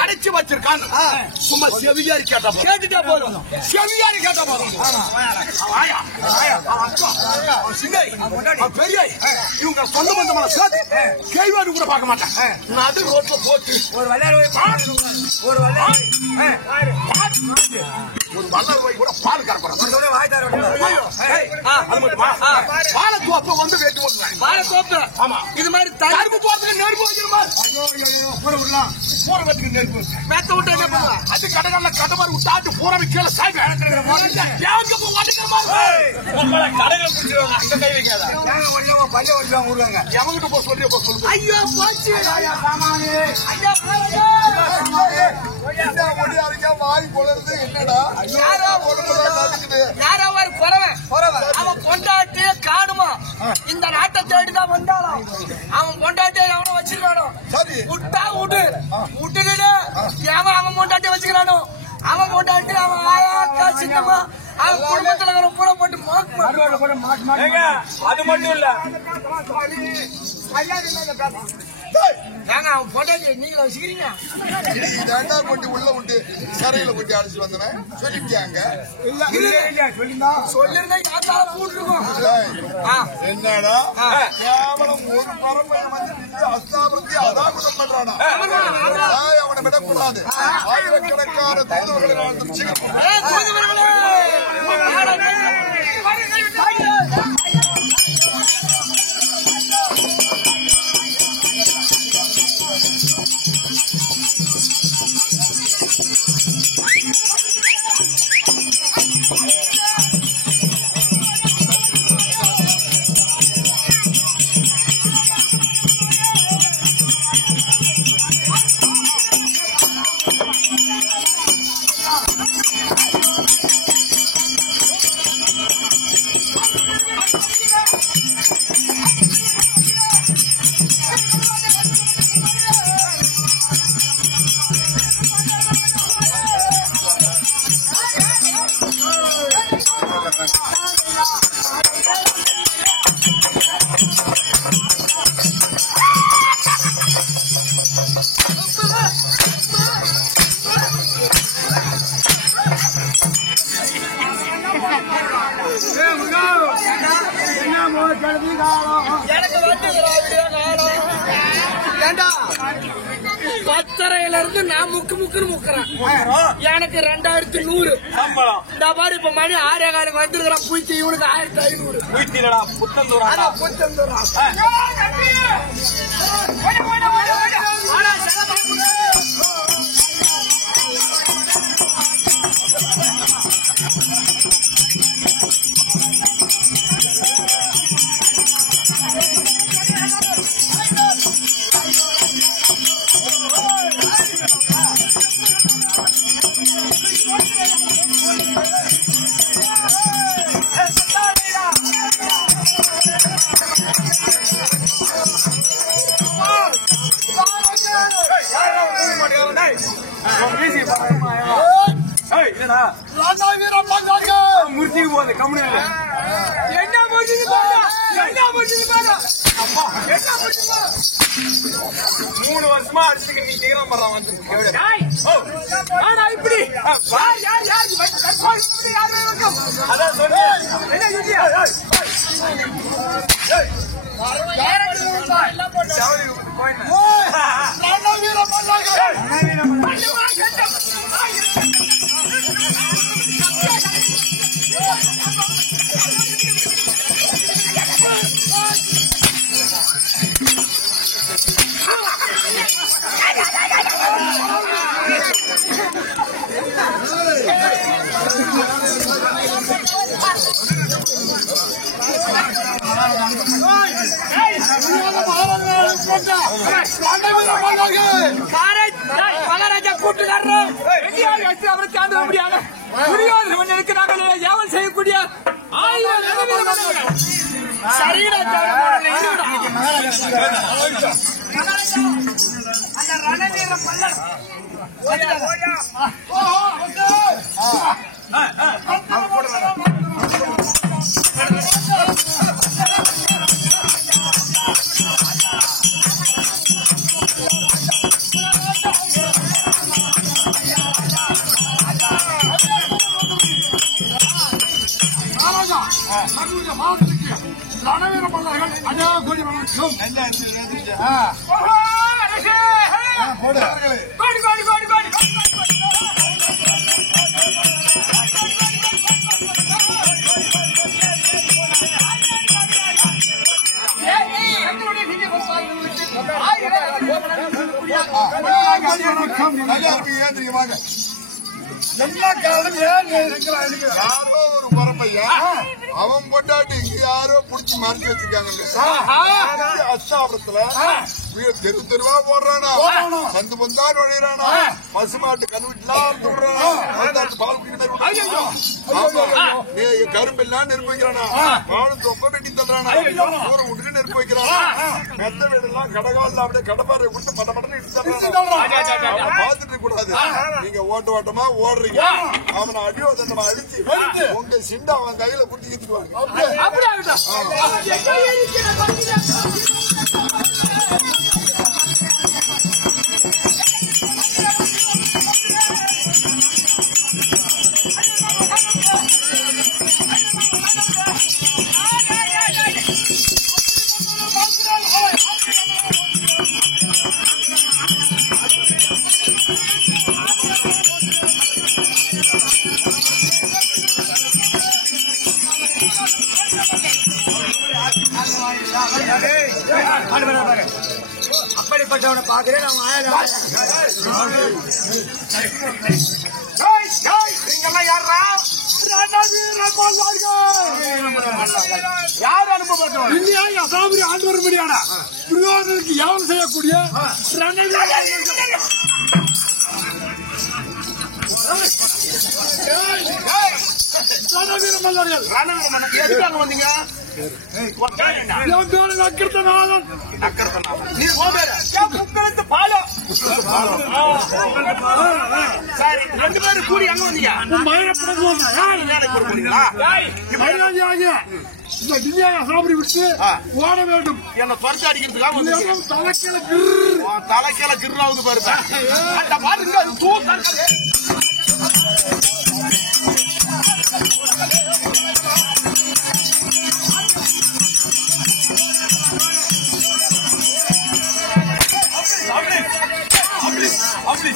அடிச்சு வச்சிருக்காங்க சும்மா செவியாரி கேட்டுட்டா போதும் செவியாரி கேட்டா போதும் பெரிய இவங்க சொந்த பந்தமான சேர்த்து கேள்வி கூட பார்க்க மாட்டேன் நடு ரோட்ல போட்டு ஒரு வல்லர் போய் கூட பால் கறக்குறோம் பாலத்தோப்ப வந்து வேட்டு போட்டுறாங்க பாலத்தோப்பு ஆமா இது மாதிரி தடுப்பு போட்டு நெருப்பு வைக்கிறோமா போட விடலாம் போற வச்சுக்கு நெருப்பு மேத்த விட்டு என்ன பண்ணுவா அது கடகல்ல கடமாரி விட்டாட்டு பூராவி கீழே சாய்வு கடகள் பிடிச்சிருவாங்க அங்க கை வைக்காத பைய வச்சுவாங்க விடுவாங்க எவங்கிட்ட போ சொல்லி போ சொல்லு ஐயோ போச்சு வாய் பொழுது என்னடா யாரோ ஒரு அவன் கொண்டாட்டி காணுமா இந்த நாட்டை தேடிதான் வந்தாலும் அவன் கொண்டாட்டிய எவனோ வச்சிருக்கானோ விட்டா விட்டு விட்டுக்கிட்டு எவன் அவன் கொண்டாட்டி வச்சுக்கிறானோ அவன் கொண்டாட்டி அவன் ஆயாக்கா சின்னமா அவன் குடும்பத்துல பூரா போட்டு அது மட்டும் இல்ல அவன் பொண்டாட்டி நீங்கள வச்சுக்கிறீங்க தண்டா போட்டு உள்ள விட்டு கரையில போட்டு அடிச்சு வந்தவன் சொல்லிட்டாங்க சொல்லிருந்தா யாத்தால போட்டுருக்கோம் என்னடா கேவலம் ஒரு பரம்பரை வந்து அஸ்தாபத்தி அதாகுதம் பண்றானா அவனை விடக்கூடாது ஆயிரக்கணக்கான தூதுவர்களை பத்தரையில இருந்து நான் முக்குன்னு முக்குறேன் எனக்கு 2100 இந்த மாதிரி இப்ப மணி 6:15 வந்துருக்கிறான் பூச்சி இவனுக்கு 1500 புத்தந்தூரா முடிச்சு போகுது கம்முனு என்ன முடிச்சு 3 வருஷமா அடிச்சுக்கு நீ தீரம் பண்றான் இப்படி அதான் சொல்லு மகாராஜா கூட்டுக்காரர் அவரை தாண்ட முடியாது புரியாது நாங்கள் ஏவல் செய்யக்கூடிய ரணவீர மல்லர்கள் அண்ணா கோடி வணக்கம். என்ன காரணம் யாரோ ஒரு பரப்பையா அவன் பொண்டாட்டி யாரோ புடிச்சு மாட்டி வச்சிருக்காங்க அச்சாபுரத்துல தெரு தெருவா போடுறானா சந்து பந்தா நுழையிறானா பசுமாட்டு கருவிட்டுலாம் பால் கரும்பெல்லாம் நெருப்பு வைக்கிறானா மாவனம் தொப்ப வெட்டி தர்றானா ஊரை விட்டுட்டு நெருப்பு வைக்கிறானா மெத்த வீடெல்லாம் கடகால அப்படியே கடப்பாறை விட்டு மட்ட மட்டன்னு இடிச்சு பாத்துட்டு கூடாது. நீங்க ஓட்ட ஓட்டமா ஓடுறீங்க அவனை அடியோதனமா அடிச்சு உங்க சிண்டை அவன் கையில குட்டிக்கிட்டுவாங்க. அப்படிப்பட்டவனை பாக்குறேன் யார் அனுப்பப்பட்டவன் ஆண்டு வரும்படியான துரியோதனுக்கு யாவல் செய்யக்கூடிய வந்தீங்க. ரெண்டு பேரும் கூடி அங்க வந்தீங்க. இந்த திவ்யாக சாப்பிடி விட்டு ஓட வேண்டும் என்ன பரிசு அடிக்கிறதுக்காக தலைக்கீழ கிருநாவுது பாருங்க. அந்த பாருங்க அது தூக்கம் அப்படி